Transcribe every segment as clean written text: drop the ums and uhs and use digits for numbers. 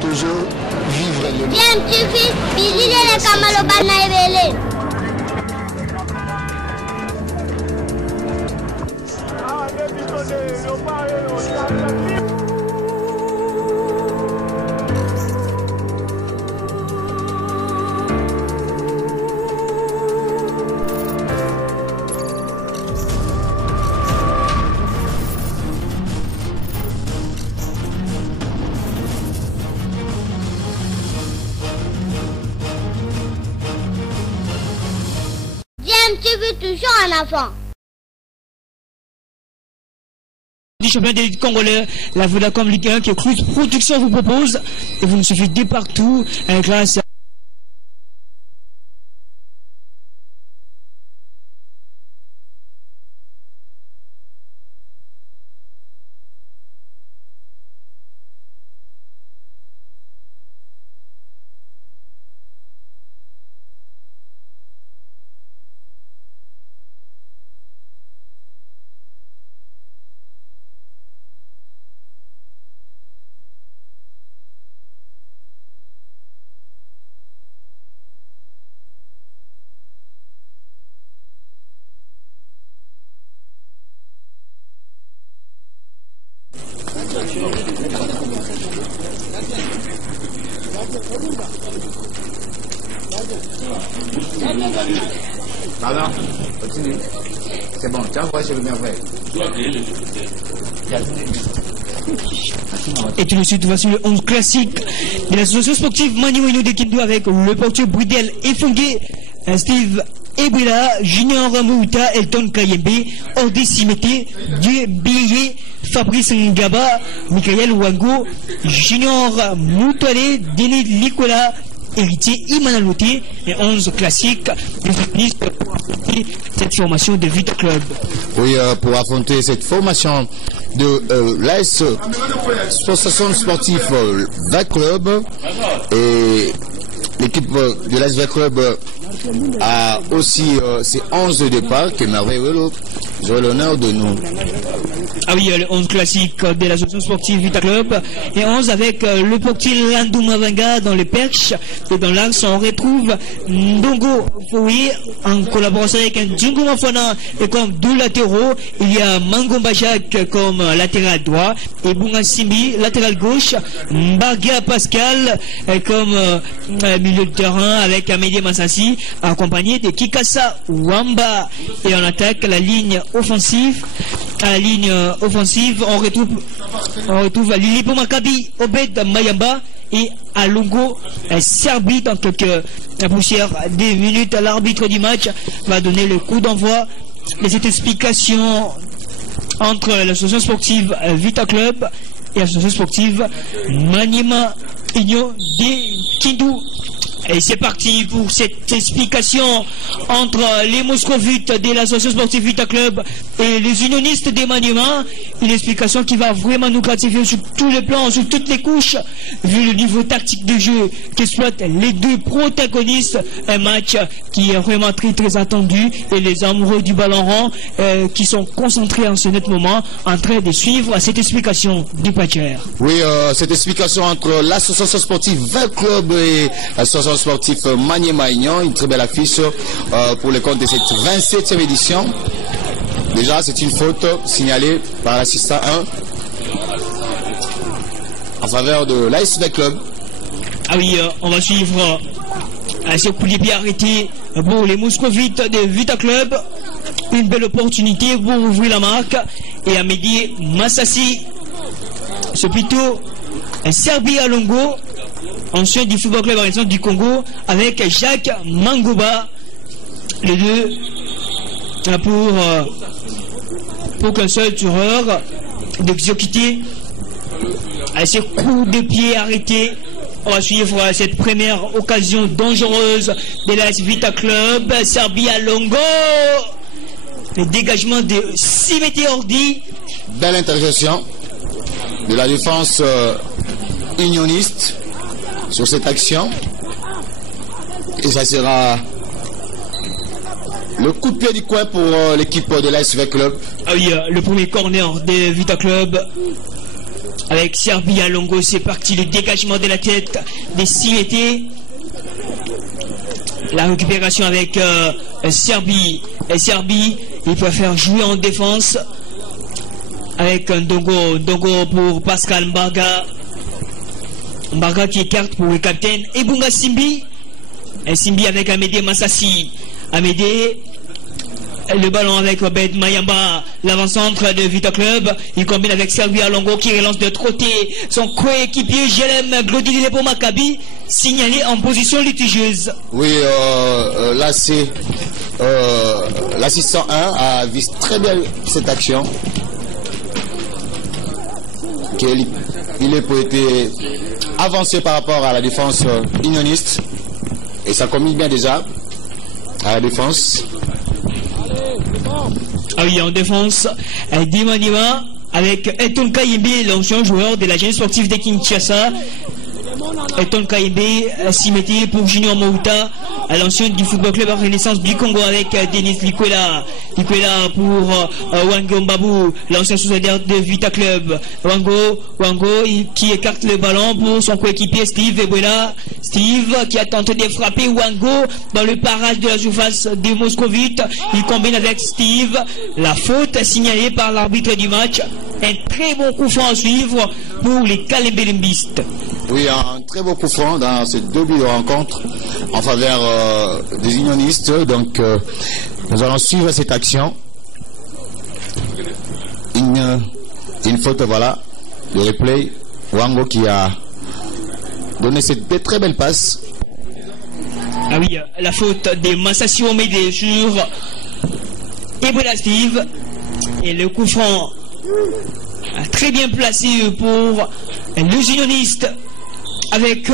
toujours vivre le bien tu fils bilile le kamalo bana ebele tu veux toujours un enfant. Du championnat des Congolais, la Vodacom Ligue 1 que Cruz Production vous propose et vous nous suivez dès partout grâce à Pardon, continue. C'est bon, tu envoies chez le merveille. Et tout de suite, voici le 11 classique de l'association sportive Maniwino de Kindu avec le portier Brudel Efungue, Steve Ebila, Junior Mouta, Elton Kayembe, Ordi Simete, Dieu Billet, Fabrice Ngaba, Michael Wango, Junior Moutale, Denis Nicolas, héritier Imanaloté et 11 classiques pour affronter cette formation de Vita Club. Oui, pour affronter cette formation de l'AS Association sportive Vita Club et l'équipe de l'AS Vita Club a aussi ses 11 de départ que merveilleux. J'ai l'honneur de nous. Ah oui, le 11 classique de l'association sportive Vita Club et 11 avec le portier Landou Mavanga dans les perches et dans l'axe on retrouve Ndongo Fouye en collaboration avec Djungo Mafana et comme deux latéraux il y a Mangomba Jacques comme latéral droit et Bunga Simbi latéral gauche, Mbaga Pascal comme milieu de terrain avec Amédée Massassi accompagné de Kikasa Wamba et en attaque la ligne offensive. À la ligne offensive, on retrouve Lilipo Makabi, Obed Mayamba et Alongo Serbi dans quelques poussières des minutes. L'arbitre du match va donner le coup d'envoi de cette explication entre l'association sportive Vita Club et l'association sportive Maniema Union de Kindu. Et c'est parti pour cette explication entre les moscovites de l'association sportive Vita Club et les unionistes des Maniema. Une explication qui va vraiment nous gratifier sur tous les plans, sur toutes les couches, vu le niveau tactique de jeu qu'exploitent les deux protagonistes. Un match qui est vraiment très très attendu et les amoureux du ballon rond qui sont concentrés en ce net moment en train de suivre cette explication du Patcher. Oui, cette explication entre l'association sportive Vita Club et l'association sportif Maniema Union, une très belle affiche pour le compte de cette 27e édition. Déjà, c'est une faute signalée par l'assistant 1 en faveur de l'AS Vita Club. Ah oui, on va suivre ce coup de pied arrêté pour les moscovites de Vita Club. Une belle opportunité pour ouvrir la marque et Amédée Massassi. C'est plutôt Serbi Alongo, ancien du football club Horizon du Congo, avec Jacques Mangoba, les deux pour qu'un seul tireur d'exécuter ces coups de pied arrêtés. On va suivre cette première occasion dangereuse de la Vita Club. Serbi Alongo, le dégagement de Simete Ordi. Belle intergestion de la défense unioniste sur cette action et ça sera le coup de pied du coin pour l'équipe de l'AS Vita Club. Ah oui, le premier corner de Vita Club avec Serbie à Longo, c'est parti, le dégagement de la tête des Simété. La récupération avec Serbie. Et Serbie, il peut faire jouer en défense avec Ndongo pour Pascal Mbarga. Mbarga qui écarte pour le capitaine Ebunga Simbi. Et Simbi avec Amédée Massassi. Amédée, le ballon avec Obed Mayamba, l'avant-centre de Vita Club. Il combine avec Serbie Alongo qui relance de l'autre côté son coéquipier Jelem Glodili pour Maccabi, signalé en position litigieuse. Oui, là c'est l'assistant 1 a vu très bien cette action. Il est pour être avancé par rapport à la défense unioniste. Et ça combine bien déjà à la défense. Ah oui, en défense, Dima avec Eton Kayembe, l'ancien joueur de la jeune sportive de Kinshasa. Eton Kayembe s'y mettait pour Junior Mouta, l'ancien du football club Renaissance du Congo avec Denis Likwela. Likwela pour Wango Mbabou, l'ancien sous-adhérent de Vita Club. Wango qui écarte le ballon pour son coéquipier Steve Ebuela. Steve qui a tenté de frapper Wango dans le parage de la surface de Moscovite. Il combine avec Steve. La faute signalée par l'arbitre du match. Un très bon coup franc à suivre pour les Kalembelimbistes. Oui, un très beau coup franc dans ces deux buts de rencontre en faveur des unionistes. Donc, nous allons suivre cette action. Une faute, voilà, le replay. Wango qui a donné cette très belle passe. Ah oui, la faute de Massassi Omede sur Ebola Steve. Et le coup franc très bien placé pour les unionistes avec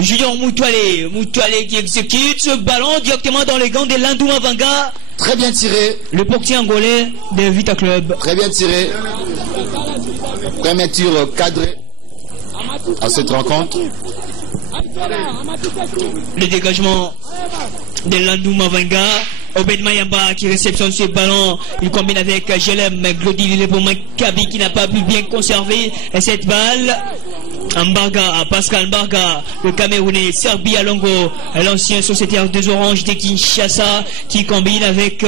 Julien Moutoualé qui exécute ce ballon directement dans les gants de Landou Mavanga. Très bien tiré. Le portier angolais de Vita Club. Très bien tiré. Premier tir cadré à cette rencontre. Le dégagement de Landou Mavanga. Obed Mayamba qui réceptionne ce ballon. Il combine avec Jelem Glodili pour Maccabi qui n'a pas pu bien conserver cette balle. Pascal Mbarga, le Camerounais, Serbie Alongo, l'ancien sociétaire des Oranges de Kinshasa qui combine avec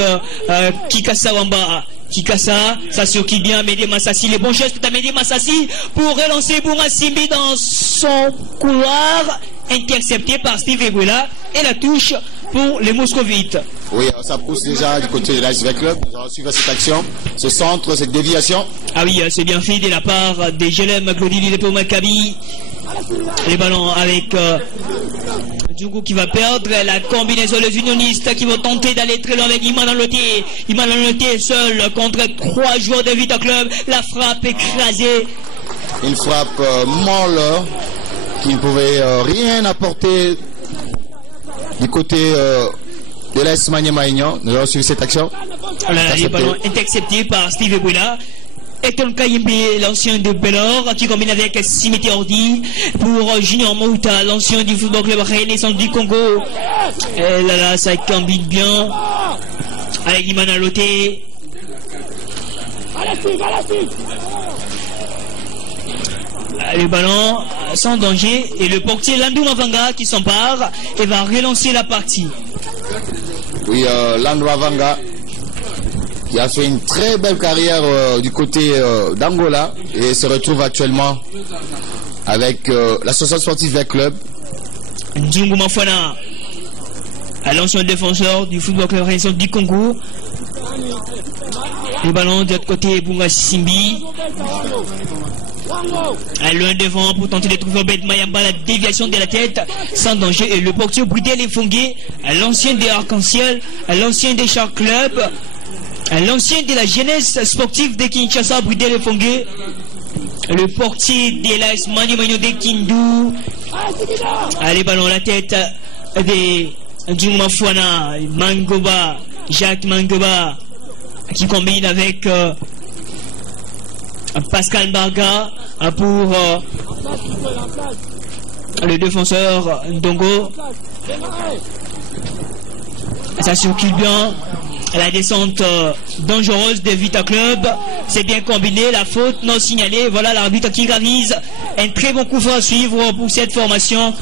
Kikasa Wamba. Kikasa, ça surquille bien Amédée Massassi. Les bons gestes d'Amédée Massassi pour relancer Bounga Simbi dans son couloir, intercepté par Steve Ebuela. Et la touche pour les Moscovites. Oui, ça pousse déjà du côté de l'ASV Club. Nous allons suivre cette action, ce centre, cette déviation. Ah oui, c'est bien fait de la part des Jelem Glodili pour Maccabi. Les ballons avec Djougou qui va perdre la combinaison, les unionistes qui vont tenter d'aller très loin avec Iman Loté. Iman Loté seul contre 3 joueurs de Vita Club. La frappe écrasée. Une frappe molle qui ne pouvait rien apporter du côté de l'AS Maniema-Aignan. Nous allons suivre cette action. Les ballons interceptés par Steve Ebuela. Eton Kayembe, l'ancien de Bellor, qui combine avec Simete Ordi pour Junior Mouta, l'ancien du football club Renaissance du Congo. Et là, ça combine bien avec Imana Loté. Le ballon sans danger et le portier Landou Mavanga qui s'empare et va relancer la partie. Oui, Landou Mavanga qui a fait une très belle carrière du côté d'Angola et se retrouve actuellement avec l'association sportive Vert Club. Ndjungu Mafwana, l'ancien défenseur du football club Renaissance du Congo. Le ballon de l'autre côté, Bunga Simbi. Loin devant pour tenter de trouver Obed Mayamba, la déviation de la tête sans danger. Et le portier Brudel Efongué, l'ancien des Arc-en-Ciel, l'ancien des Chars Club, l'ancien de la jeunesse sportive de Kinshasa, Brudel Efongué, le portier de l'AS Maniema-Aignan de Kindu. Les ballons à la tête de Ndjuma Fouana, Mangoba, Jacques Mangoba, qui combine avec Pascal Mbarga pour le défenseur Ndongo. Ça circule bien La descente dangereuse de Vita Club. C'est bien combiné, la faute non signalée. Voilà l'arbitre qui ravise. Un très bon coup franc à suivre pour cette formation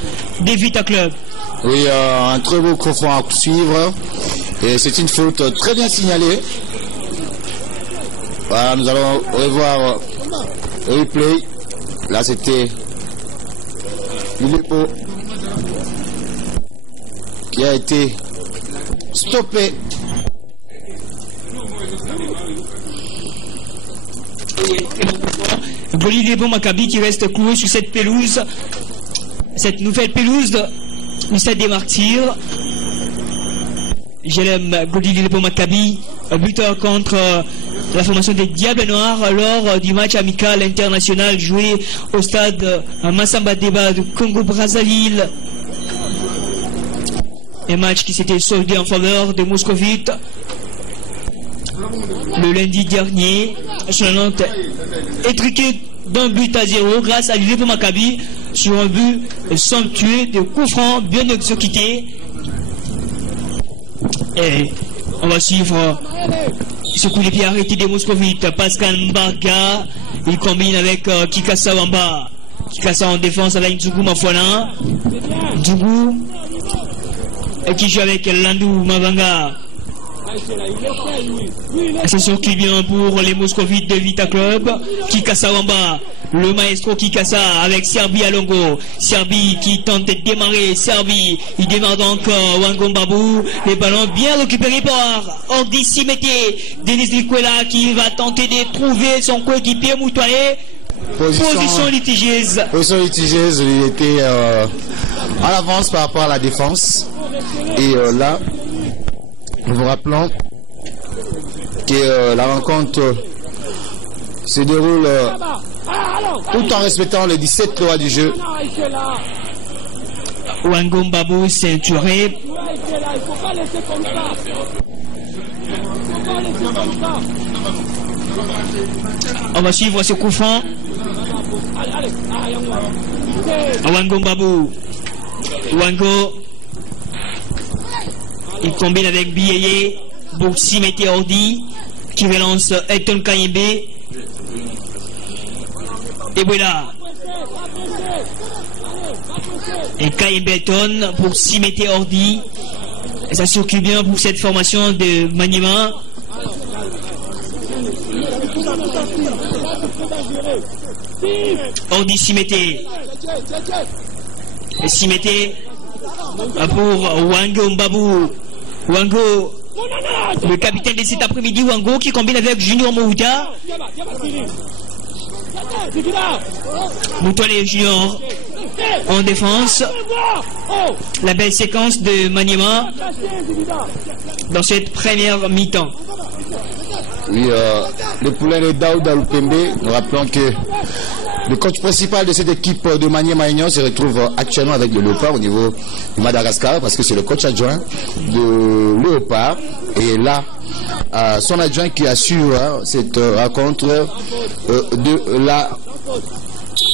de Vita Club. Oui, un très beau coup franc à suivre. Et c'est une faute très bien signalée. Voilà, nous allons revoir le replay. Là, c'était Lilepo qui a été stoppé. Lilepo Maccabi qui reste cloué sur cette pelouse. Cette nouvelle pelouse du Stade des Martyrs. Jelem Lilepo Maccabi, buteur contre la formation des Diables Noirs lors du match amical international joué au stade Massamba Deba de Congo-Brazzaville. Un match qui s'était soldé en faveur de Moscovite le lundi dernier. Nantes étriqué d'un but à 0 grâce à Lilepo Maccabi sur un but somptueux de coup franc bien exécuté. Et on va suivre ce coup de pied arrêté des Moscovites. Pascal Mbarga, il combine avec Kikasa Wamba. Kikasa en défense avec Nzougou Mafuana. Nzougou qui joue avec Landou Mavanga. C'est sûr qu'il vient pour les Moscovites de Vita Club. Kikasa Wamba, le maestro Kikasa avec Serbi Alongo. Serbi qui tente de démarrer. Serbi, il démarre donc Wango Mbabou. Les ballons bien récupérés par Ordi Simete. Denis Likwela qui va tenter de trouver son coéquipier Moutoualé. Position litigieuse. Position litigieuse, il était à l'avance par rapport à la défense. Et là, nous vous rappelons que la rencontre se déroule tout en respectant les 17 lois du jeu. Wango Mbabou ceinturé. On va suivre ce coup franc. Wango Mbabou. Wango. Il combine avec Bieye. Boursi Ordi qui relance Elton Kayembe. Et voilà. Et Kayembe Elton pour Simete Ordi. Et ça circule bien pour cette formation de Maniema. Ordi Simete. Et Simete pour Wango Mbabou. Wango, le capitaine de cet après-midi, Wango, qui combine avec Junior Mouta. Moutoualé Junior en défense. La belle séquence de Maniema dans cette première mi-temps. Oui, le poulain de Daouda Lupembe, nous rappelons que le coach principal de cette équipe de Maniema Union se retrouve actuellement avec le Léopard au niveau du Madagascar parce que c'est le coach adjoint de Léopard. Et là, son adjoint qui assure cette rencontre de la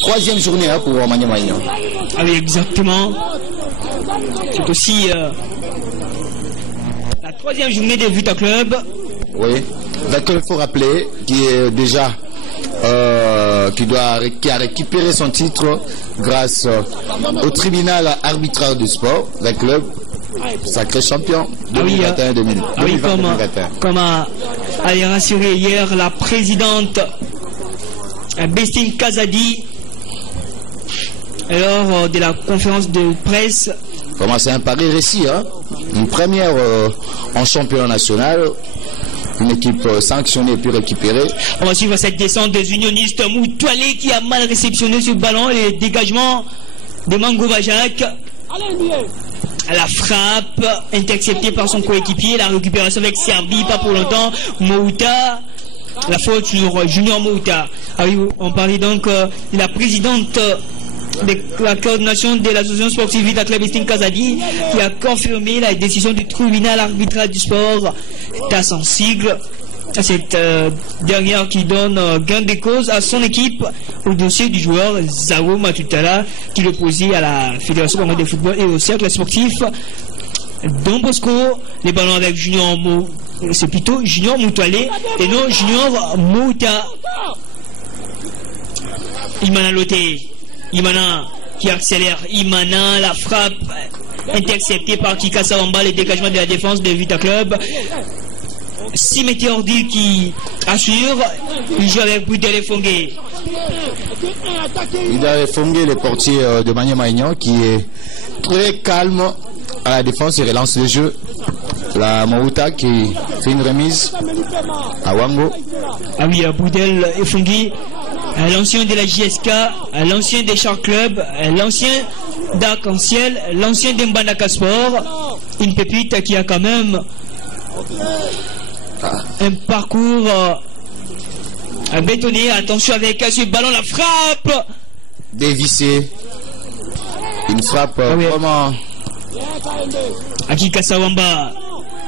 troisième journée pour Maniema Union. Ah oui, exactement. C'est aussi la troisième journée de Vita Club. Oui, il faut rappeler qui est déjà qui a récupéré son titre grâce au tribunal arbitral du sport, le club sacré champion 2021-2021. Comme a rassuré hier la présidente Bestine Kazadi lors de la conférence de presse. Comment c'est un pari réussi, hein? Une première en championnat national. Une équipe sanctionnée puis récupérée. On va suivre cette descente des unionistes. Moutoualé qui a mal réceptionné ce ballon et le dégagement de Mango Bajak. La frappe interceptée par son coéquipier. La récupération avec Serbi, pas pour longtemps. Mouta. La faute sur Junior Mouta. Ah oui, on parlait donc de la présidente de la coordination de l'association sportive Vita Club Estine Kazadi qui a confirmé la décision du tribunal arbitral du sport TAS en sigle. Cette dernière qui donne gain de cause à son équipe au dossier du joueur Zao Matutala qui l'opposait à la Fédération congolaise de football et au cercle sportif Don Bosco, les ballons avec Junior c'est plutôt Junior Moutouale et non Junior Mouta. Imana Loté, Imana qui accélère, Imana la frappe interceptée par Kika Sawamba, le dégagement de la défense de Vita Club. Simete Ordi qui assure, il joue avec Boudel et Fongué. Il a Fongué, le portier de Mania Maignan, qui est très calme à la défense et relance le jeu. La Mouta qui fait une remise à Wango. Ah oui, Boudel et Fongué, l'ancien de la JSK, l'ancien des Char Club, l'ancien d'Arc-en-Ciel, l'ancien d'Mbandaka Sport. Une pépite qui a quand même un parcours bétonné. Attention avec ce ballon, la frappe dévissé. Une frappe vraiment. Akika Sawamba,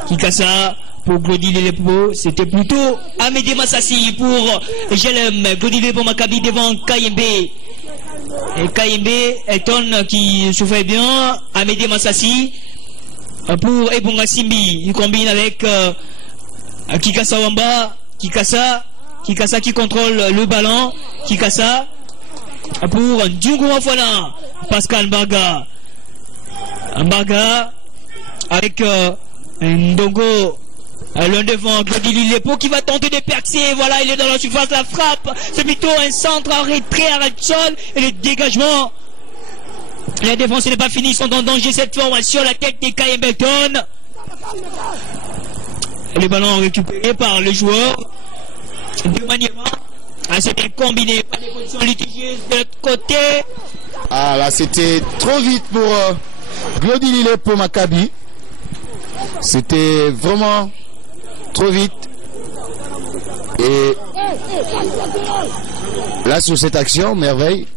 Kikasa pour Glody Lelepo, c'était plutôt Amédé Massassi pour Jelem, Glody Lelepo Maccabi devant KMB. Et KMB, Eton qui souffrait bien, Amédé Massassi pour Ebonga Simbi, il combine avec Kikasa Wamba, Kikasa qui contrôle le ballon, Kikasa pour Ndungu Mafwana, Pascal Mbarga avec Ndongo, l'un devant Glody Lelepo qui va tenter de percer, voilà il est dans la surface, la frappe, c'est plutôt un centre en retrait à le sol et le dégagement. La défense n'est pas finie, ils sont en danger cette formation, la tête des KM Belton. Le ballon récupéré par le joueur de Maniema. C'était combiné par des positions litigieuses de l'autre côté. Ah là c'était trop vite pour Glody Lelepo Maccabi. C'était vraiment trop vite. Et là sur cette action, merveille.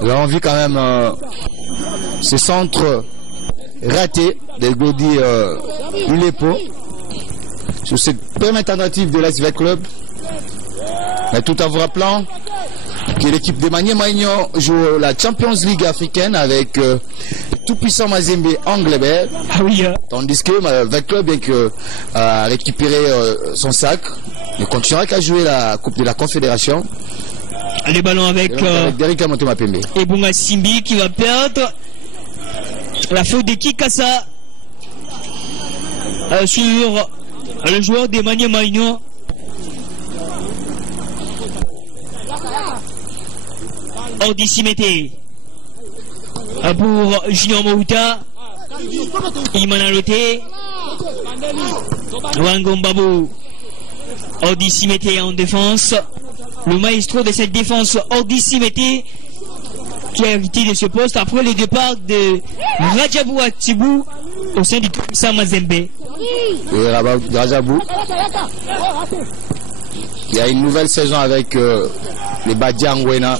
Nous avons vu quand même ce centre raté de Glody Lelepo sur cette première tentative de l'ASV Club. Mais tout en vous rappelant que l'équipe de Mania Maignan joue la Champions League africaine avec tout puissant Mazembe Anglebert. Ah oui. Tandis que l'ASV Club, bien que a récupéré son sac, ne continuera qu'à jouer la Coupe de la Confédération. Les ballons avec Derrick Lamonté Mapembe. Et Bunga Simbi qui va perdre la faute de Kikasa sur le joueur de Mania Maignan. Ordi Simete pour Junior Mouta, Imana Loté, Wango Mbabou. Ordi Simete en défense. Le maestro de cette défense, Ordi Simete, qui a hérité de ce poste après le départ de Rajabou Atibou au sein du Toumissa Mazembe. Et Rajabou, il y a une nouvelle saison avec les Badian Wena.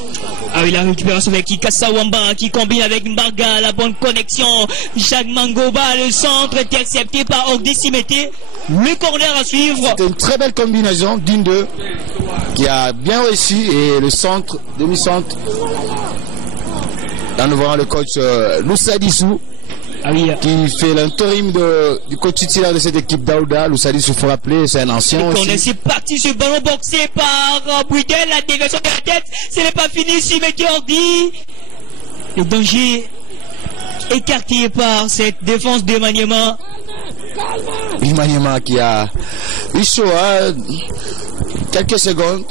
Ah oui, la récupération avec Kikasa Wamba qui combine avec Mbarga, la bonne connexion. Jacques Mangoba, le centre intercepté par Ordi Simete. Le corner à suivre. C'était une très belle combinaison d'une d'eux qui a bien réussi et le centre, demi-centre. Là nous voyons le coach Loussa Dissou qui fait l'intérim du coach titulaire de cette équipe d'Aouda. Loussa Dissou, il faut rappeler, c'est un ancien aussi. C'est parti, ce ballon boxé par Boudel, la déviation de la tête, ce n'est pas fini, Simete Ordi. Le danger écarté par cette défense de Maniema. Maniema qui a eu chaud quelques secondes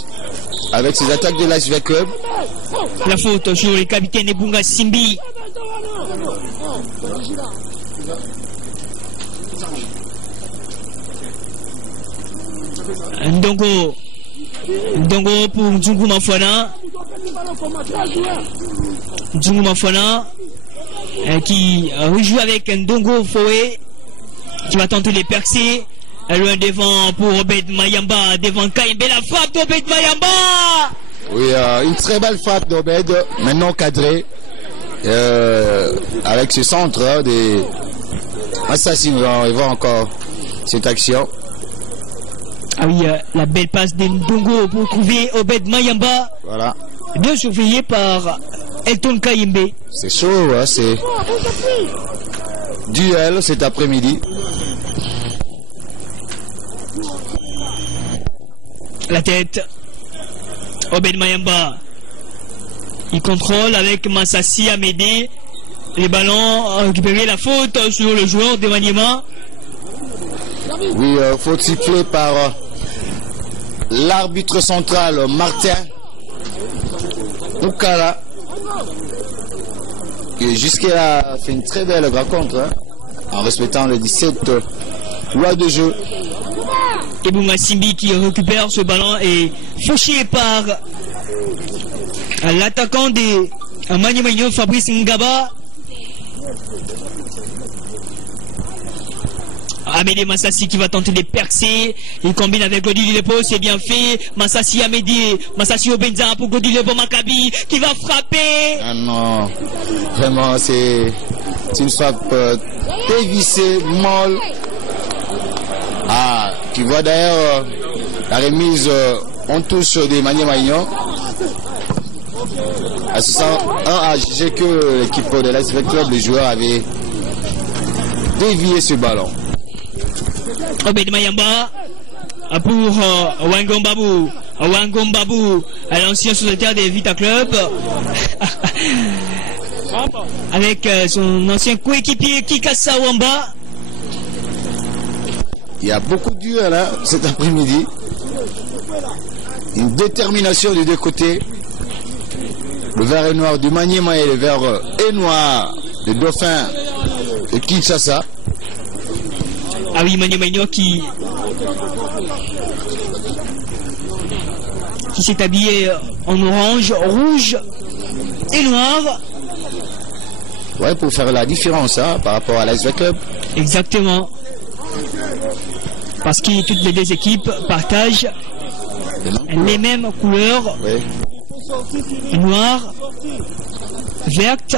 avec ses attaques de l'ASV Club. La faute sur le capitaine Ebunga Simbi. Ndongo pour Nzungu Mafwana. Nzungu Mafwana qui rejoue avec Ndongo Foé qui va tenter de percer. Loin devant pour Obed Mayamba, devant KMB, la frappe d'Obed Mayamba. Oui, une très belle frappe d'Obed, maintenant cadrée, avec ce centre des assassins. On voit encore cette action. Ah oui, la belle passe de Ndongo pour trouver Obed Mayamba. Voilà. Bien surveillé par Elton KMB. C'est chaud, hein, c'est... duel cet après-midi. La tête. Obed Mayamba. Il contrôle avec Massassi Amédée. Les ballons récupérés, la faute sur le joueur de Maniema. Oui, faute sifflée par l'arbitre central Martin Moukala, qui jusqu'à fait une très belle rencontre, hein, en respectant les 17 lois de jeu. Et Bounga Simbi qui récupère ce ballon est fauché par l'attaquant de Maniema, Fabrice Ngaba. Amédée Massassi qui va tenter de percer. Il combine avec Godi Lilepo, c'est bien fait. Massassi Amédée, Massassi Obenza pour Godi Lilepo Maccabi qui va frapper. Ah non, vraiment c'est une frappe dévissée, molle. Ah, tu vois d'ailleurs la remise en touche de Maniema. À ce sens, a jugé que l'équipe de l'ASV Club, les joueurs avaient dévié ce ballon. Obed Mayamba pour Wangombabu. Wangombabu, l'ancien secrétaire des Vita Club, avec son ancien coéquipier Kikasa Wamba. Il y a beaucoup de duels hein, cet après-midi. Une détermination des deux côtés. Le vert et noir du Maniema et le vert et noir des Dauphins de Kinshasa. Ah oui, Maniema qui s'est habillé en orange, rouge et noir. Ouais, pour faire la différence hein, par rapport à l'ASV Club. Exactement. Parce que toutes les deux équipes partagent les mêmes couleurs. Oui. Noir, verte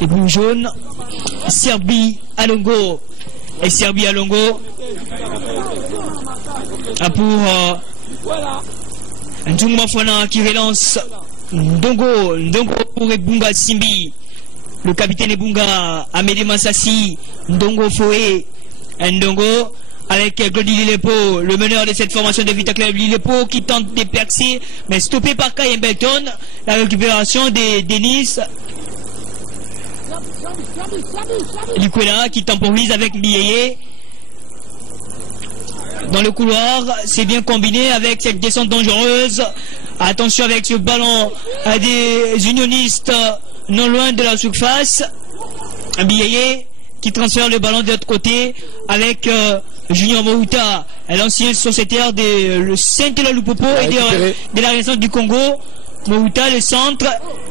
et bleu jaune. Serbie Alongo. Et Serbie Alongo pour Ndunga Fona qui relance Ndongo pour Ebunga Simbi. Le capitaine Ebunga Amédée Massassi. Ndongo Foé Ndongo avec Godi Lilepo, le meneur de cette formation de Vita Club. Lilepo qui tente de percer, mais stoppé par Kai Mbelton. La récupération de Denis Likwela qui temporise avec Bieye. Dans le couloir, c'est bien combiné avec cette descente dangereuse. Attention avec ce ballon à des unionistes non loin de la surface. Bieye qui transfère le ballon de l'autre côté avec Junior Mouta, l'ancien sociétaire de Saint-Lupopo et de la Renaissance du Congo. Mouta, le centre,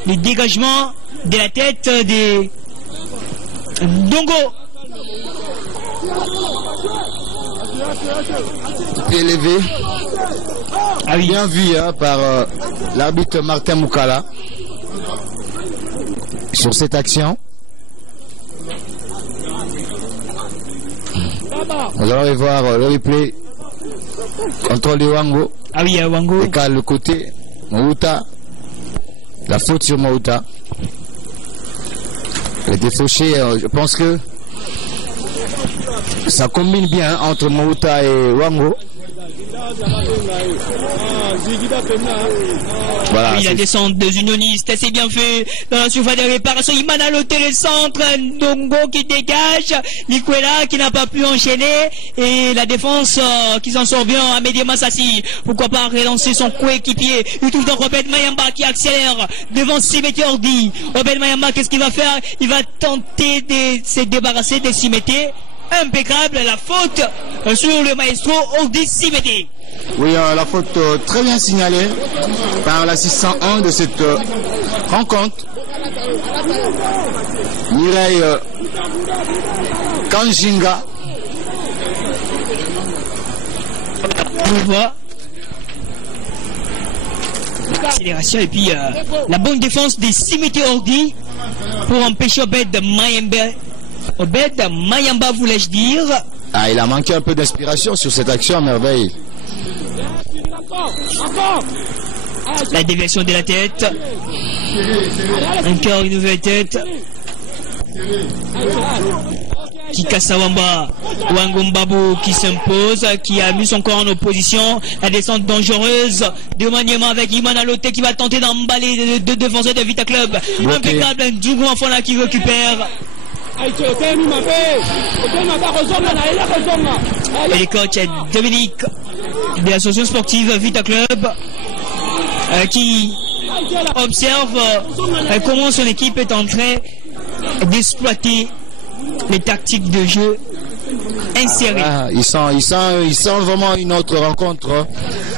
le dégagement de la tête de Ndongo. Pied levé. Ah oui. Bien vu hein, par l'arbitre Martin Moukala sur cette action. Nous allons voir le replay. Contrôle de Wango. Ah oui, Wango. Décale le côté. Mouta. La faute sur Mouta. Elle était fauchée. Je pense que ça combine bien entre Mouta et Wango. Voilà, oui, la descente des unionistes, c'est bien fait dans la surface de réparation. Imana le télécentre, Ndongo qui dégage, Likwela qui n'a pas pu enchaîner et la défense qui s'en sort bien, Amédée Massassi. Pourquoi pas relancer son coéquipier. Il trouve donc Obed Mayamba qui accélère devant Simete Ordi. Obed Mayamba, qu'est-ce qu'il va faire? Il va tenter de se débarrasser de Simete. Impeccable, la faute sur le maestro Ordi Simete. Oui, la faute très bien signalée par l'assistant 1 de cette rencontre. Mireille Kanjinga. On voit accélération et puis la bonne défense des Simete Ordi pour empêcher Obed Mayamba, voulais-je dire. Ah, il a manqué un peu d'inspiration sur cette action, merveille. La déviation de la tête. Encore une nouvelle tête. Kikasawamba, Wangombabu qui s'impose, qui a mis son corps en opposition. La descente dangereuse de Maniema avec Iman Alote qui va tenter d'emballer deux défenseurs de Vita Club. Impeccable, Ndjougou Mafona qui récupère. Et les coachs Dominique de l'association sportive Vita Club qui observe comment son équipe est en train d'exploiter les tactiques de jeu insérées. Ils sont vraiment une autre rencontre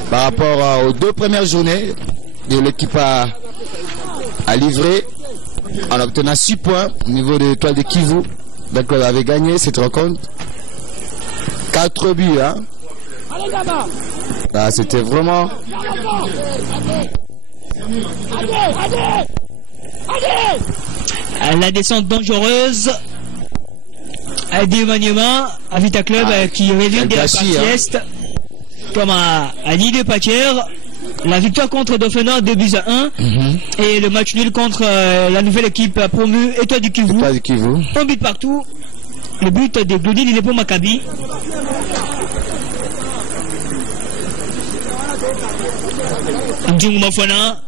par rapport aux 2 premières journées de l'équipe à livrer en obtenant 6 points au niveau de l'étoile de Kivu. Donc on avait gagné cette rencontre 4 buts. Hein. C'était vraiment... La descente dangereuse de Maniema à Vita Club qui revient de la partie est, comme à dit de Pacher. La victoire contre Dauphinor 2-1 et le match nul contre la nouvelle équipe promue Étoile du Kivu. Un but partout. Le but de Glody Lilepo Maccabi. Ndjougou Mafona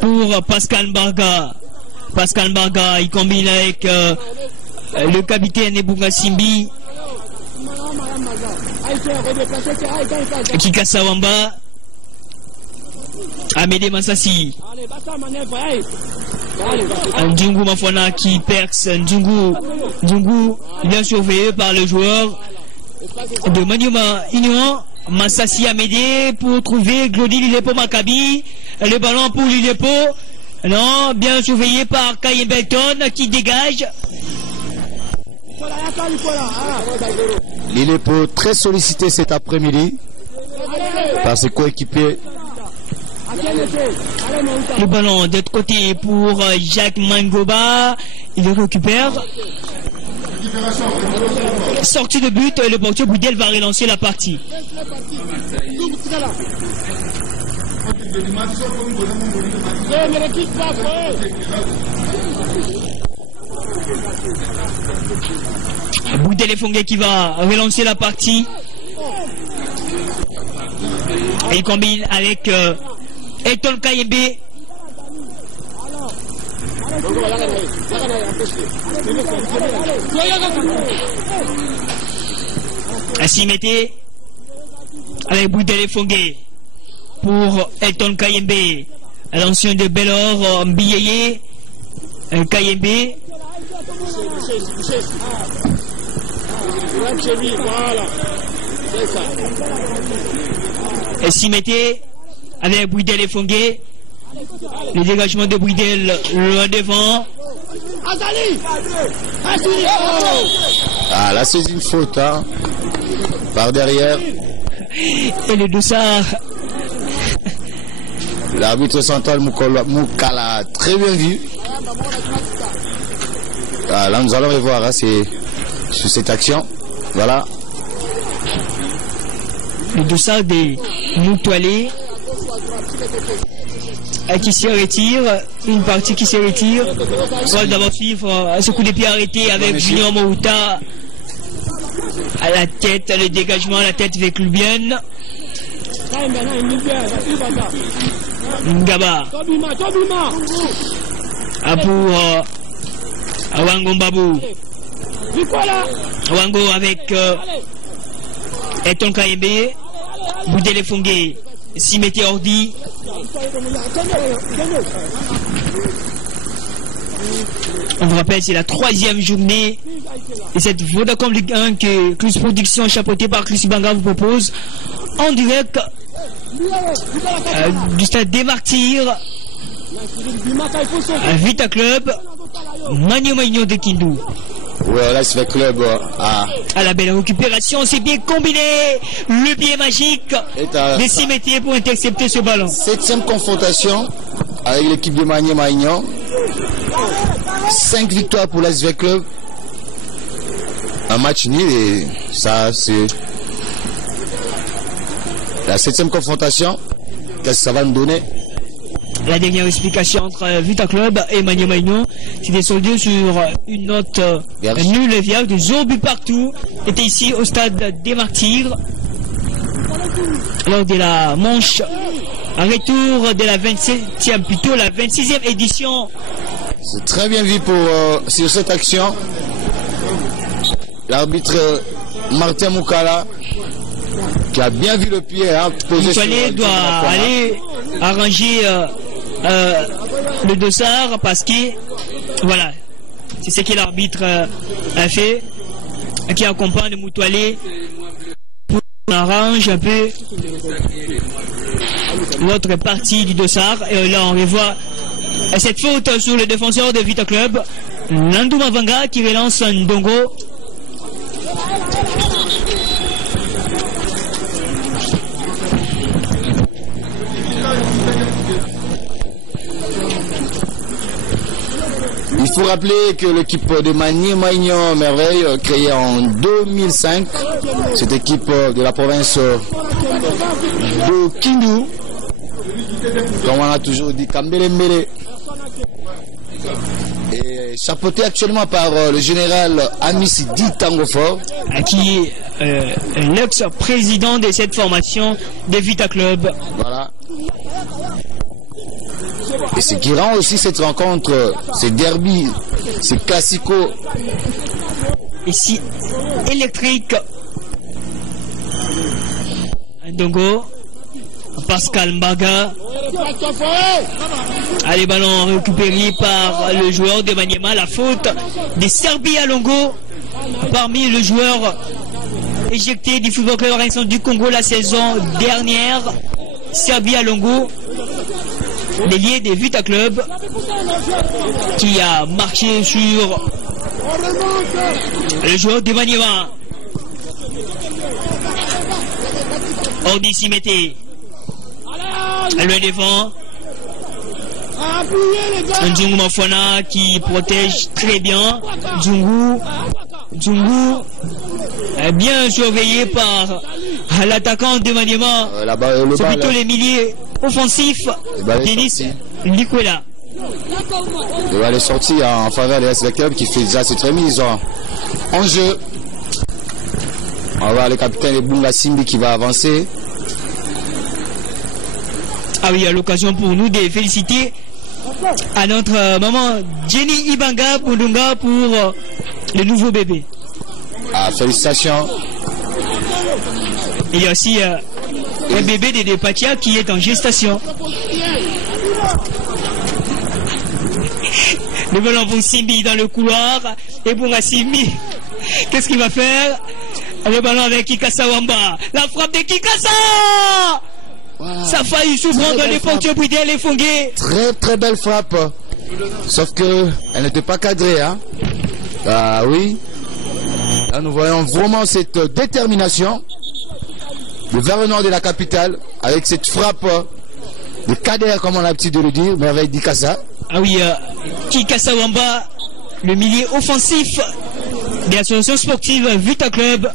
pour Pascal Mbarga. Pascal Mbarga, il combine avec le capitaine Ebunga Simbi. Kikasawamba. Amédée Massassi. Ndjougou Mafona qui perce. Ndjougou bien surveillé par le joueur de Maniema Union. Massassi Amédée pour trouver Glody Lilepo Maccabi. Le ballon pour Lilepo. Non, bien surveillé par Kaye Belton qui dégage. Lilepo très sollicité cet après-midi par ses coéquipiers. Le ballon de l'autre côté pour Jacques Mangoba. Il le récupère. Sortie de but, le portier Boudel va relancer la partie. Boudel et Fongué qui va relancer la partie. Et il combine avec Elton Kayembe. Ainsi mettez avec Boudel et Fongué pour Elton Kayembe, l'ancien de Bellor Mbiyeye Kayembe. Ainsi mettez avec Boudel et Fongué. Le dégagement de Boudel loin devant. Là c'est une faute hein. Par derrière. Et le Dossard. L'arbitre central Moukala a très bien vu. Là nous allons revoir hein, sur cette action. Voilà. Le Dossard des Moutoualé qui se retire, une partie qui se retire. On va d'abord suivre ce coup de pied arrêté avec Junior Mouta à la tête, le dégagement à la tête avec Lubienne. Ngaba pour Wango Mbabou. Wango avec Elton Kayembe, Boudel et Fongué, Simete Ordi. On vous rappelle, c'est la 3e journée de cette Vodacom Ligue 1 que Clus Production, chapeautée par Clus Banga, vous propose en direct du stade des Martyrs à Vita Club, Maniema Union de Kindu. Voilà, c'est le club à la belle récupération, c'est bien combiné. Le pied magique des 6 métiers pour intercepter ce ballon. 7e confrontation avec l'équipe de Maniema Union. 5 victoires pour l'ASV Club. Un match nul et ça c'est la 7e confrontation. Qu'est-ce que ça va nous donner? La dernière explication entre Vita Club et Maniema Union s'était soldée sur une note nulle et vierge de 0 but partout. Était ici au stade des Martyrs lors de la manche en retour de la 27e, plutôt la 26e édition. C'est très bien vu pour sur cette action. L'arbitre Martin Moukala qui a bien vu le pied posé sur le doit aller arranger le dossard parce que voilà, c'est ce que l'arbitre a fait, qui accompagne Moutoualé pour arrange un peu l'autre partie du dossard. Et là on revoit cette faute sur le défenseur de Vita Club, Landou Mavanga, qui relance un Ndongo. Il faut rappeler que l'équipe de Maniema Union Merveille, créée en 2005, cette équipe de la province de Kindu, comme on a toujours dit, Kambele, et chapeauté actuellement par le général Amici Di Tangofort, qui est l'ex-président de cette formation de Vita Club. Voilà. Et ce qui rend aussi cette rencontre, ces derbies, ces classicos, ici électrique. Ndongo, Pascal Mbaga. Allez, ballon récupéré par le joueur de Maniema. La faute de Serbi Alongo parmi le joueur éjecté du Football Club Renaissance du Congo la saison dernière. Serbi Alongo, l'ailier des Vita Club, qui a marché sur le joueur de Maniema. Ordi Simete le défend. Nzungu Mafwana qui protège très bien. Nzungu bien surveillé par l'attaquant de Maniema. C'est plutôt les milieux offensifs. Denis Likwela. Il va aller sortir en faveur de l'AS Club qui fait déjà cette remise en jeu. On va voir le capitaine Bunga Simbi qui va avancer. Ah oui, à l'occasion pour nous de féliciter à notre maman Jenny Ibanga Pundunga pour le nouveau bébé. Ah, félicitations. Il y a aussi un bébé de Depatia qui est en gestation. Le ballon pour Simbi dans le couloir. Et pour Simbi, qu'est-ce qu'il va faire? Le ballon avec Kikasa Wamba. La frappe de Kikasa! Voilà. Ça a failli s'ouvrir dans les portiers puis les fonguer. Très très belle frappe. Sauf que elle n'était pas cadrée. Ah oui. Là nous voyons vraiment cette détermination de Vernon de la capitale avec cette frappe de Kader, comme on a l'habitude de le dire, Merveille Dikasa. Ah oui, Kikasa Wamba, le milieu offensif de l'association sportive Vita Club.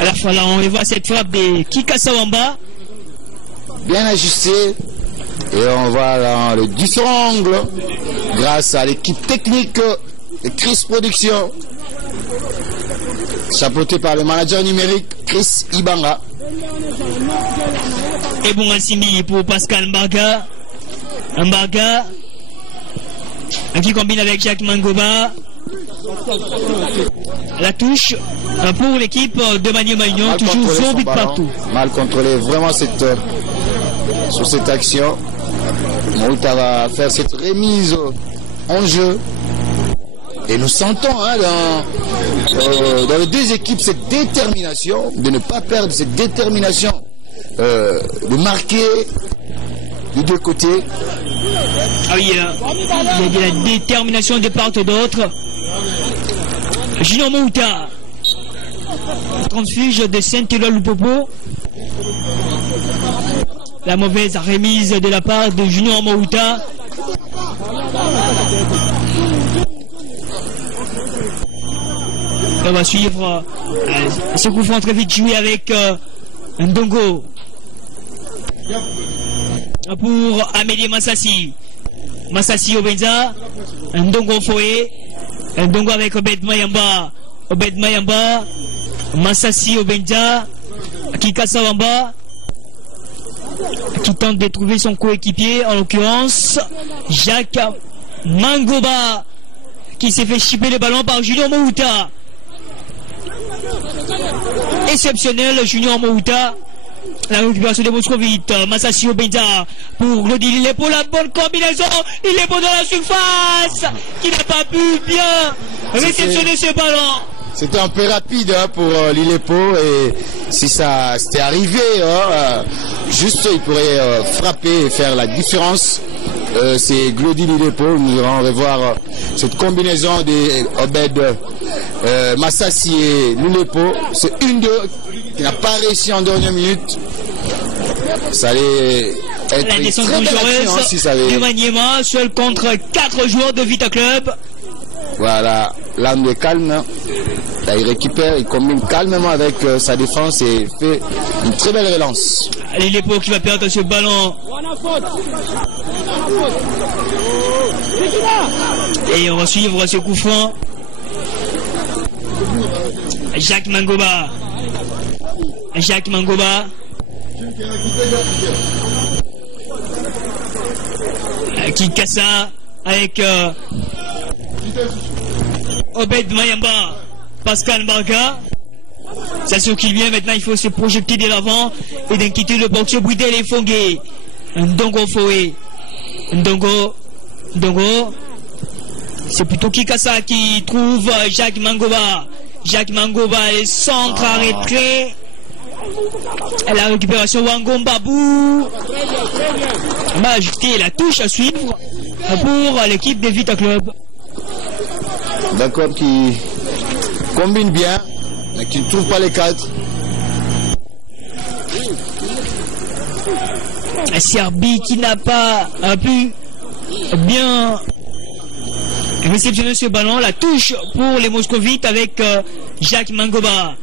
À la fois là, on voit cette frappe de Kikasa Wamba. Bien ajusté. Et on voit là le différent angle grâce à l'équipe technique de Chris Production, chapeauté par le manager numérique Chris Ibanga. Et bon Assimi pour Pascal Mbaga. Mbaga qui combine avec Jacques Mangoba. La touche pour l'équipe de Maniema Union, toujours 0 but partout. Mal contrôlé vraiment sur cette action. Mouta va faire cette remise en jeu. Et nous sentons dans les deux équipes cette détermination de ne pas perdre, cette détermination de marquer des deux côtés. Ah oui, il y a de la détermination de part et d'autre. Junior Mouta, transfuge de Saint-Éloi-Loupopo. La mauvaise remise de la part de Junior Mouta. On va suivre ce coup franc très vite joué avec Ndongo. Pour Amélie Massassi. Massassi Obenza. Ndongo Foé. Ndongo avec Obed Mayamba. Obed Mayamba. Massassi Obenza. Kikasa Wamba. Qui tente de trouver son coéquipier, en l'occurrence Jacques Mangoba, qui s'est fait chipper le ballon par Junior Mouta. Exceptionnel, Junior Mouta. La récupération de Moscovite, Massassi Obenza pour Glody Lilepo, la bonne combinaison, Lilepo dans la surface, qui n'a pas pu bien réceptionner ce ballon. C'était un peu rapide hein, pour Lilepo, et si ça s'était arrivé, juste il pourrait frapper et faire la différence. C'est Glody Lilepo. Nous allons revoir cette combinaison des Obed Massassi et Lilepo. C'est une d'eux qui n'a pas réussi en dernière minute. Ça allait être la descente dangereuse si ça avait... du Maniema, seul contre 4 joueurs de Vita Club. Voilà, l'âme de calme. Là, il récupère, il combine calmement avec sa défense et fait une très belle relance. Lilepo qui va perdre ce ballon. Et on va suivre ce coup franc. Jacques Mangoba. Jacques Mangoba. Qui casse ça avec Obed Mayamba. Pascal Marga. Ça circule bien. Maintenant, il faut se projeter de l'avant et d'inquiéter le boxeur Bridel et Fongué. Ndongo Foé. Ndongo. C'est plutôt Kikasa qui trouve Jacques Mangoba. Jacques Mangoba est centre à retrait. La récupération Wangon Babou. On va ajouter la touche à suivre pour l'équipe de Vita Club. D'accord, qui combine bien, mais qui ne trouve pas les cadres. Serbi qui n'a pas pu bien réceptionner ce ballon. La touche pour les Moscovites avec Jacques Mangoba.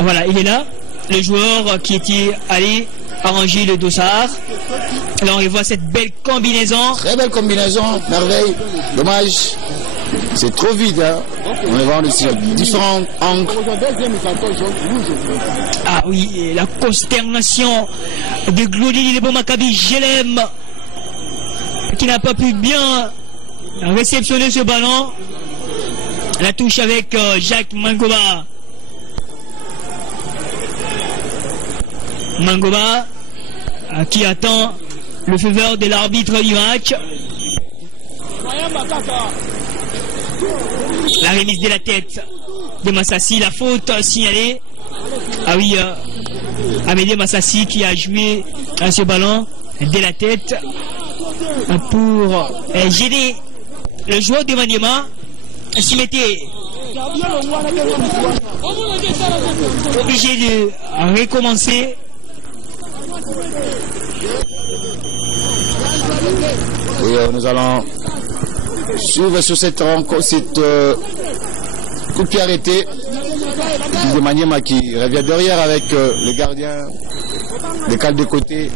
Voilà, il est là, le joueur qui était allé arranger le dossard. Alors on revoit cette belle combinaison. Très belle combinaison, merveille. Dommage, c'est trop vide. Hein. On le voit sur différents angles. Ah oui, la consternation de Glody Lilepo Maccabi Jelem, qui n'a pas pu bien réceptionner ce ballon. La touche avec Jacques Mangoba. Mangoba qui attend le feu vert de l'arbitre du match. La remise de la tête de Massassi, la faute signalée. Ah oui, Amélie Massassi qui a joué à ce ballon de la tête pour gêner le joueur de Maniema. S'y mettait obligé de recommencer. Oui, nous allons suivre sur cette rencontre, cette coup de pied arrêté de Maniema qui revient derrière avec le gardien, décale de côté.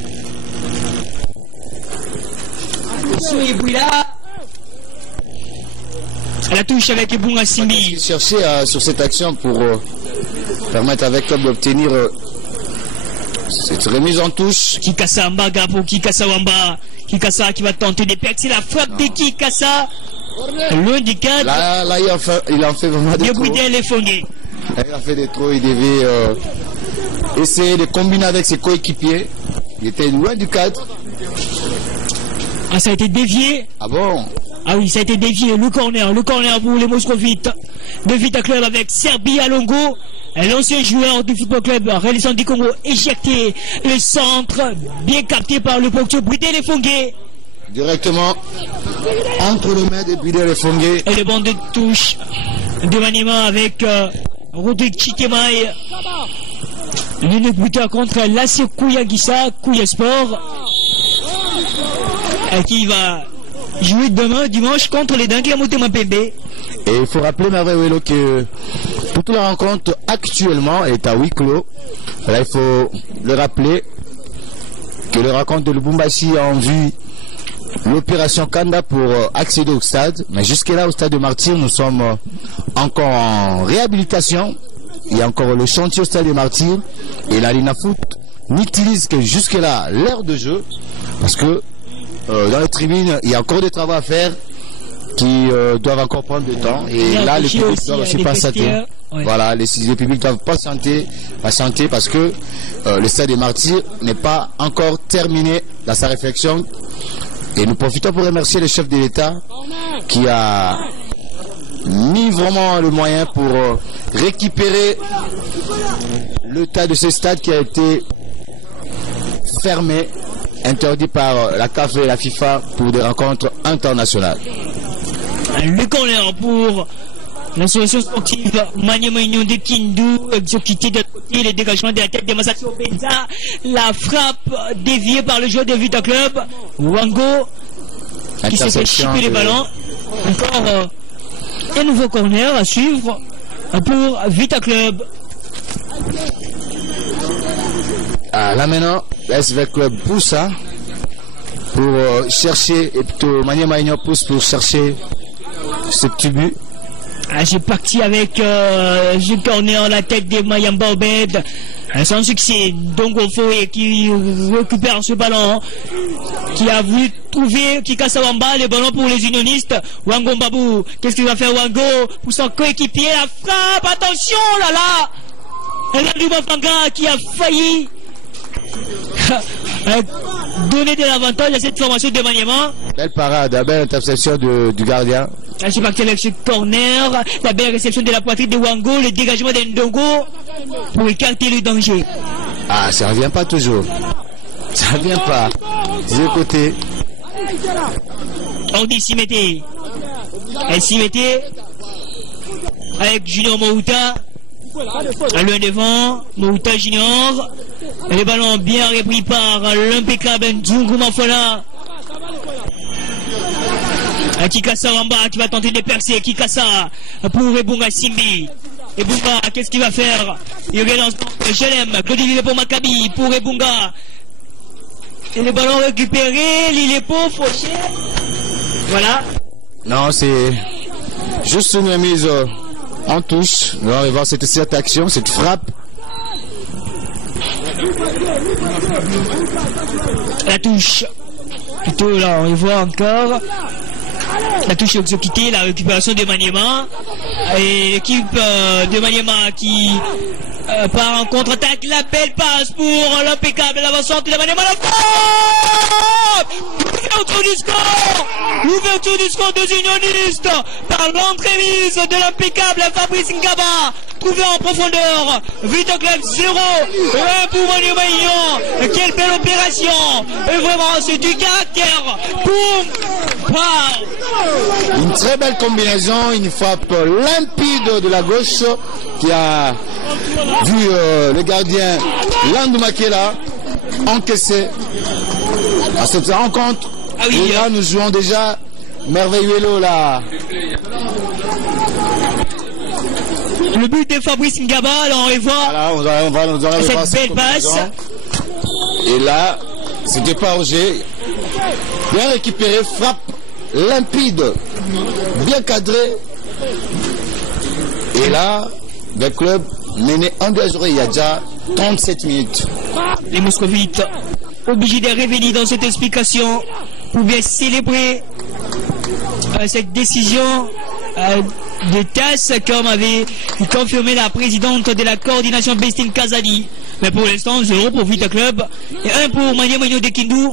La touche avec Ebunga Simbi. Il cherchait sur cette action pour permettre avec Club d'obtenir cette remise en touche. Kikasa Mbaga pour Kikasa Wamba. Kikasa qui va tenter de percer la frappe de Kikasa. Loin du cadre. Là il en fait vraiment des trop. Il a fait des trop. Il devait essayer de combiner avec ses coéquipiers. Il était loin du cadre. Ah, ça a été dévié. Ah bon? Ah oui, ça a été dévié. Le corner pour les Moscovites de Vita Club avec Serbi Alongo. L'ancien joueur du Football Club réalisant du Congo éjecté. Le centre bien capté par le boxeur Bridel et Fongué. Directement entre le mains de Bridel et Fongué. Et le banc de touche de Maniema avec Rodrigue Chikemaï. L'unique buteur contre Lassé Kouyagissa, Kouya Sport. Qui va jouer demain, dimanche, contre les Dingues à Motema Pembe. Et il faut rappeler, Merveilleux, que toute la rencontre actuellement est à huis clos. Là, il faut le rappeler que le rencontre de Lubumbashi a en vue l'opération Kanda pour accéder au stade. Mais jusque-là, au stade de Martyrs, nous sommes encore en réhabilitation. Il y a encore le chantier au stade de Martyrs. Et la Lina Foot n'utilise que jusque-là l'aire de jeu. Parce que dans les tribunes, il y a encore des travaux à faire qui doivent encore prendre du temps. Et là, les publics doivent aussi patienter. Ouais. Voilà, les publics doivent patienter parce que le stade des Martyrs n'est pas encore terminé dans sa réflexion. Et nous profitons pour remercier le chef de l'État qui a mis vraiment le moyen pour récupérer l'état de ce stade qui a été fermé, interdit par la CAF et la FIFA pour des rencontres internationales. Le corner pour l'association sportive Maniema Union de Kindu, exécuté de côté le dégagement de la tête de Massacio Benza, la frappe déviée par le joueur de Vita Club, Wango, qui s'est fait chipper les ballons. Encore un nouveau corner à suivre pour Vita Club. Là maintenant, l'SV Club pousse pour chercher, et plutôt Maniema Union pousse pour chercher ce petit but. J'ai parti avec ce corner la tête de Mayamba Obed, sans succès. Donc Foé qui récupère ce ballon, qui a voulu trouver Kikasawamba, le ballon pour les unionistes. Wango Mbabou, qu'est-ce qu'il va faire Wango pour son coéquipier? La frappe, attention là là, Landou Mavanga qui a failli donner de l'avantage à cette formation de Maniema. Belle parade, belle interception du gardien. Je parti avec ce corner, la belle réception de la poitrine de Wango, le dégagement d'Ndongo pour écarter le danger. Ah, ça revient pas toujours. Ça revient pas. Du côté. On dit s'y mettait. Elle s'y mettait avec Junior Mouta. Loin devant, Mouta Junior. Le ballon bien repris par l'impeccable Nzungu Mafola. Kikasa Wamba qui va tenter de percer. Kikasa pour Ebunga Simbi. Ebunga, qu'est-ce qu'il va faire? Il relance. Je l'aime. Claudie pour Maccabi. Pour Ebunga. Et le ballon récupéré. Lillepo fauché. Voilà. Non, c'est juste une remise en touche. On va voir cette action, cette frappe. La touche. Plutôt là, on y voit encore. La touche exécutée, la récupération de Maniema. Et l'équipe de Maniema qui part en contre-attaque. La belle passe pour l'impeccable, l'avancante de Maniema. La frappe! L'ouverture du score! L'ouverture du score des unionistes par l'entremise de l'impeccable Fabrice Ngaba. Trouvé en profondeur. Vita Club 0. 1 pour Maniema Union. Quelle belle opération! Et vraiment, c'est du caractère. Boum! Wow! Une très belle combinaison, une frappe limpide de la gauche qui a vu le gardien Landou Makela encaisser à cette rencontre. Ah oui, et là, nous jouons déjà Merveilleux là. Le but de Fabrice Ngaba, alors on revoit voilà, cette belle passe. Et là, c'était pas Roger. Bien récupéré, frappe limpide, bien cadré. Et là, le club mené 1-2 il y a déjà 37 minutes. Les Moscovites, obligés de revenir dans cette explication pour bien célébrer cette décision de TAS, comme avait confirmé la présidente de la coordination Bestine Kazadi. Mais pour l'instant, 0 pour Vita Club et 1 pour Maniema Union de Kindu.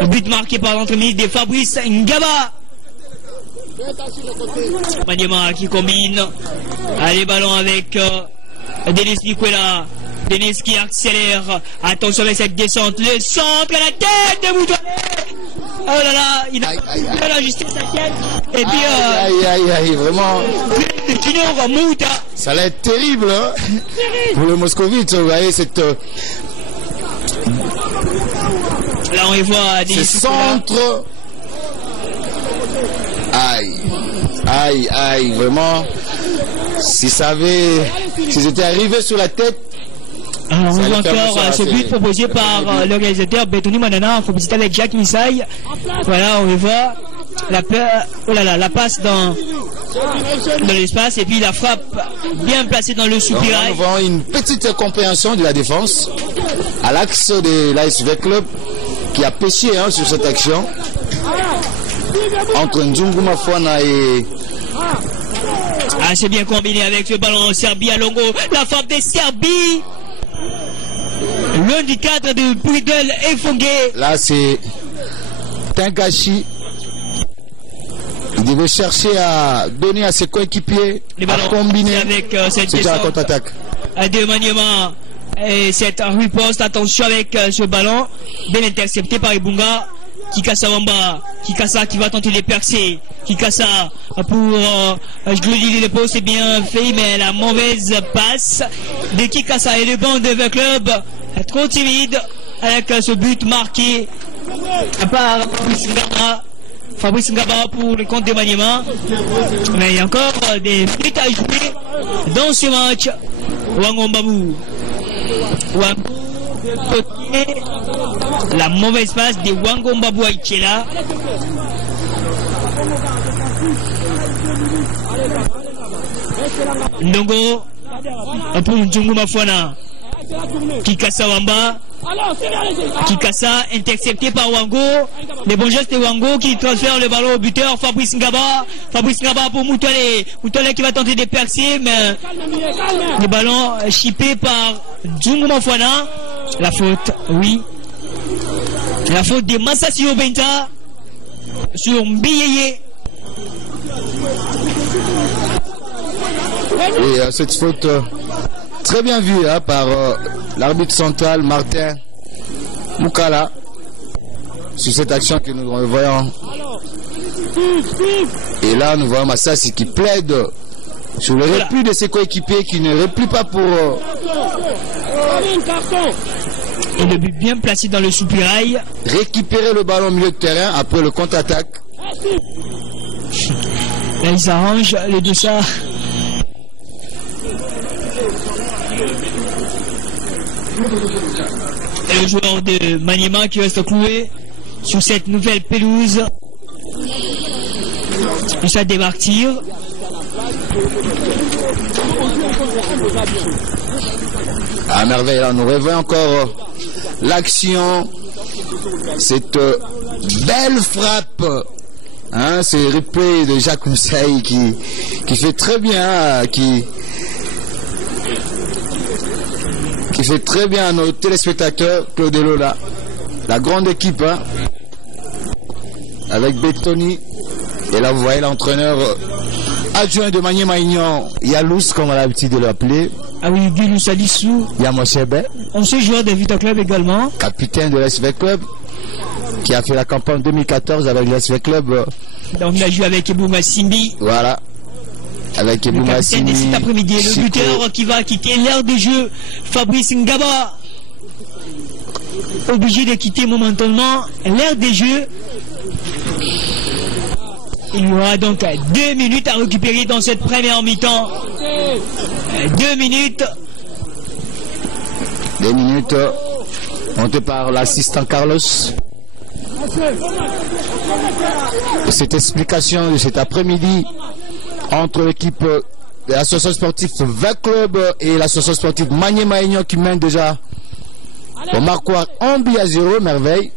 Le but marqué par l'entraîneur de Fabrice Ngaba. Maniema qui combine les ballons avec Denis Nicolas. Denis qui accélère. Attention avec cette descente. Le centre à la tête de Boudouane. Oh là là, il a la justice à tête. Et puis aïe, vraiment. Junior Mouta. Ça allait être terrible hein, pour le Moscovite. Vous voyez cette. Là on y voit ce centre Aïe, vraiment. S'ils étaient arrivés sur la tête. Alors, on voit encore ce but proposé par l'organisateur Betoni Manana en complicité avec Jacques Missaï. Voilà, on voit la passe dans l'espace et puis la frappe bien placée dans le soupirail. Nous voyons une petite compréhension de la défense à l'axe de l'ASV Club qui a pêché sur cette action entre Nzungu Mafwana et... Ah, c'est bien combiné avec le ballon Serbie à Longo. La frappe des Serbie. L'un du cadre de Brudel et Fongué. Là, c'est Tangashi. Il devait chercher à donner à ses coéquipiers à combiner avec cette contre-attaque. À deux maniements et cette riposte. Attention avec ce ballon bien intercepté par Ibunga. Kikasa qui va tenter de percer. Kikasa pour glouder les postes, c'est bien fait, mais la mauvaise passe de Kikasa et le banc de V Club trop timide avec ce but marqué par Fabrice Ngaba pour le compte de Maniema. Mais il y a encore des minutes à jouer dans ce match. Wangombabu. La mauvaise passe de Wangombabu Aichela. Ndongo pour Nzungu Mafwana. Kikasa Wamba. Kikasa intercepté par Wango. Les bons gestes de Wango qui transfère le ballon au buteur Fabrice Ngaba. Fabrice Ngaba pour Moutole. Moutole qui va tenter de percer, mais le ballon chippé par Nzungu Mafwana. La faute, oui. La faute de Massasio Benta sur Mbiyeye. Et cette faute très bien vue par l'arbitre central Martin Moukala sur cette action que nous voyons. Et là nous voyons Massassi qui plaide sur le repli de ses coéquipiers qui ne replient pas pour... Et le but bien placé dans le soupirail. Récupérer le ballon au milieu de terrain après le contre-attaque. Là ils s'arrangent les deux ça. Et le joueur de Maniema qui reste cloué sur cette nouvelle pelouse. Du stade des Martyrs. À merveille, là, nous revoyons encore l'action. Cette belle frappe. Hein, c'est le replay de Jacques Moussaï qui fait très bien, qui fait très bien à nos téléspectateurs. Claude Lola, la grande équipe, hein, avec Betoni. Et là, vous voyez l'entraîneur adjoint de Maniema Union, Yalous, comme on a l'habitude de l'appeler. Ah oui, Gilou Salissou. Yamoshebe. Ancien joueur de Vita Club également. Capitaine de l'SV Club, qui a fait la campagne 2014 avec l'SV Club. Donc il a joué avec Ebouma Simbi. Voilà. Avec Ebouma Simbi. Cet après-midi, le buteur qui va quitter l'aire de jeu, Fabrice Ngaba. Obligé de quitter momentanément l'aire des jeux. Il y aura donc 2 minutes à récupérer dans cette première mi-temps. 2 minutes. 2 minutes. Montée par l'assistant Carlos. Et cette explication de cet après-midi entre l'équipe de l'association sportive V Club et l'association sportive Maniema Union qui mène déjà au marquoir 1-0, merveille.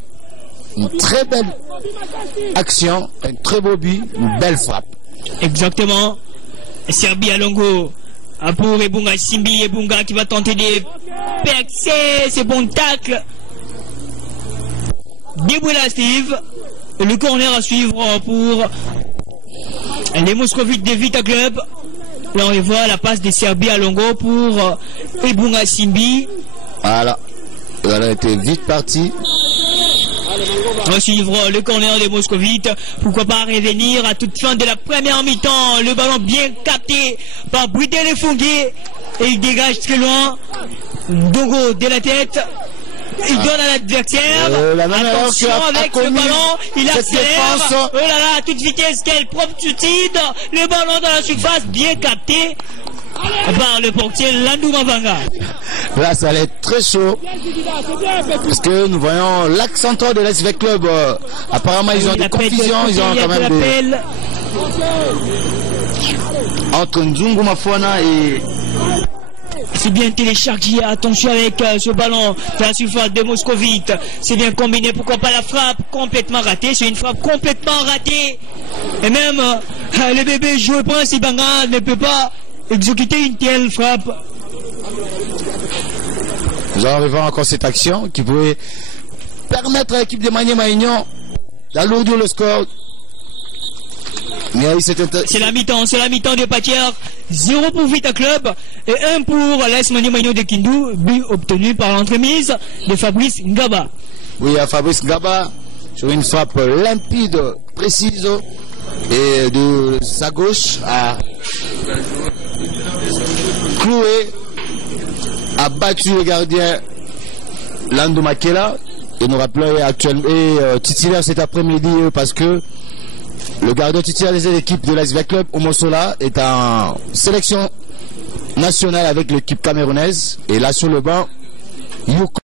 Une très belle action, un très beau but, une belle frappe. Exactement. Serbie à Longo. Pour Ebunga Simbi, Ebunga qui va tenter de percer ses bons tacles. Débouila Steve. Le corner à suivre pour les Moscovites de Vita Club. Là on voit la passe de Serbie à Longo pour Ebunga Simbi. Voilà. Elle a été vite partie. On va suivre le corner des Moscovites. Pourquoi pas revenir à toute fin de la première mi-temps. Le ballon bien capté par Brudel et Fongué. Et il dégage très loin. Dongo de la tête. il donne à l'adversaire. La même erreur Attention avec le ballon, il accélère. Défense. Oh là là, à toute vitesse, quel propre suicide. Le ballon dans la surface, bien capté par le portier Landou Mavanga. Là, ça allait être très chaud. Parce que nous voyons l'axe central de l'SV Club. Apparemment, ils ont des confusions. Ils ont quand même des... entre Nzungu Mafwana et... C'est bien téléchargé, attention avec ce ballon dans la surface de Moscovite. C'est bien combiné, pourquoi pas la frappe complètement ratée. C'est une frappe complètement ratée. Et même le bébé joueur Prince Ibanga ne peut pas exécuter une telle frappe. Nous allons voir encore cette action qui pouvait permettre à l'équipe de Maniema Union d'alourdir le score. C'est la mi-temps de Patière. 0 pour Vita Club et 1 pour l'AS Maniema Union de Kindu, but obtenu par l'entremise de Fabrice Ngaba. Oui, à Fabrice Ngaba, sur une frappe limpide, précise, et de sa gauche à cloué, a battu le gardien Landou Makela, et nous rappelons actuellement titulaire cet après-midi parce que le gardien titulaire des équipes de l'ASV Club, Omosola, est en sélection nationale avec l'équipe camerounaise. Et là sur le banc, Yuko